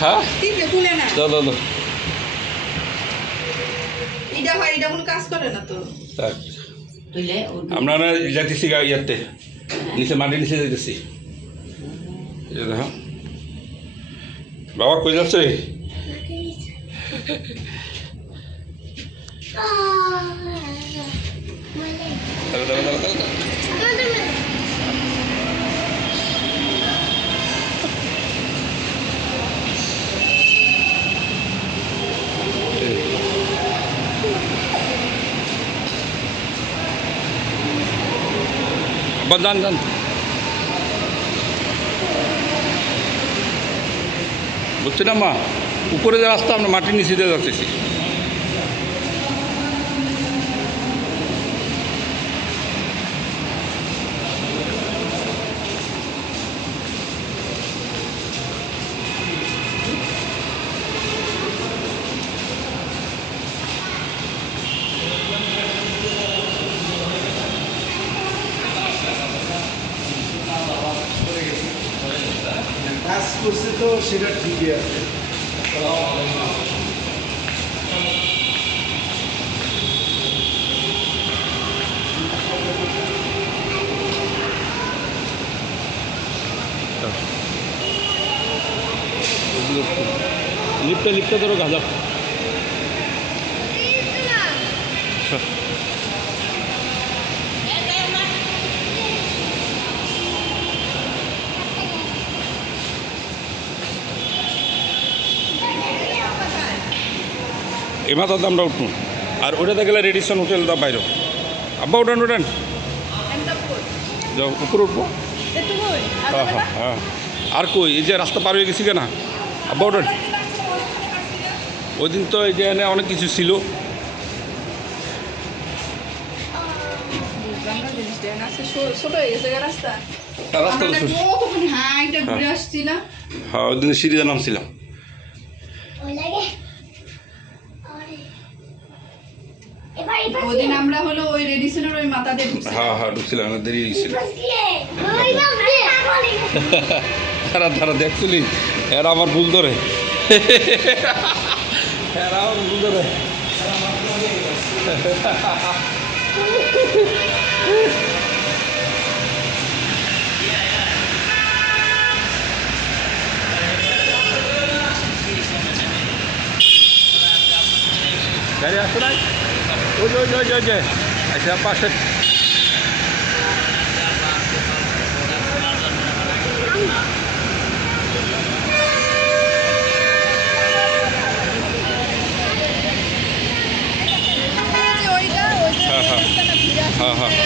হ্যাঁ টিপে তুলে না চলো এটা কোনো কাজ করে না তো আমরা যাইতেছি ইয়াতে নিচে মাটির নিচে যাইতেছি দেখো বাবা কই যাচ্ছে যান বুঝছি না মা উপরে যে রাস্তা আমরা মাটির নিচে দিয়ে যাচ্ছি কাজ করছে তো সেটা ঠিকই আছে লিপটা ধরো গাঁজা এই মাথাতে আমরা উঠবো আর ওটাতে গেলে রেডিসন হোটেল দা বাইরে আব্বা উঠেন যাও উপরে উঠবো হ্যাঁ আর কই এই যে রাস্তা পার হয়ে গেছি কেনা আব্বা উঠেন ওই দিন তো এই যে এনে অনেক কিছু ছিল হ্যাঁ ওই দিন সিঁড়িতে নামছিলাম ওদিন আমরা হলো ওই রেডিসনের ওই মাথা দিয়ে হ্যাঁ ঢুকছিলাম দেরি হয়েছিল তারা দেখছিলি এরা আমার ভুল ধরে গাড়ি আসো নাই ওই আচ্ছা পাশে হ্যাঁ